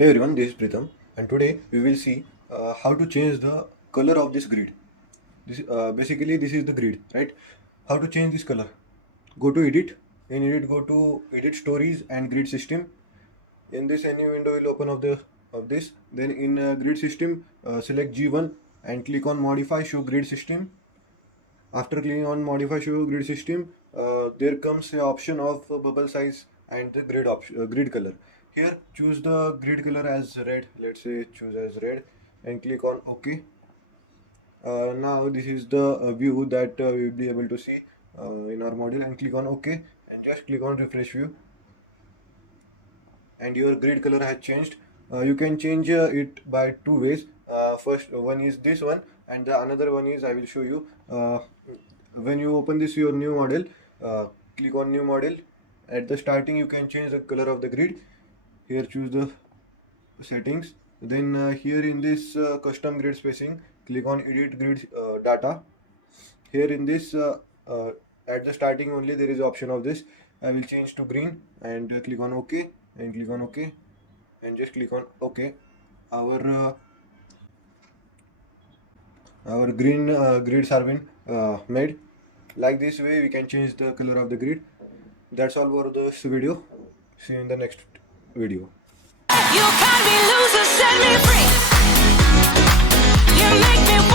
Hey everyone, this is Pritham, and today we will see how to change the color of this grid. Basically this is the grid, right? How to change this color? Go to Edit. In Edit, go to Edit Stories and Grid System. In this, any window will open of this. Then in Grid System, select G1 and click on Modify Show Grid System. After clicking on Modify Show Grid System, there comes a option of bubble size and the grid color. Here, choose the grid color as red. Let's say choose as red and click on OK. Now this is the view that we will be able to see in our module, and click on OK and just click on refresh view, and your grid color has changed. You can change it by two ways. First one is this one, and the another one is I will show you. When you open this your new model, click on new model. At the starting you can change the color of the grid. Here choose the settings. Then here in this custom grid spacing, click on edit grid data. Here in this at the starting only there is option of this. I will change to green and click on OK and click on OK and just click on OK. Our green grids have been made. Like this way we can change the color of the grid. That's all for this video. See you in the next video. You can be loser, set me free. You make me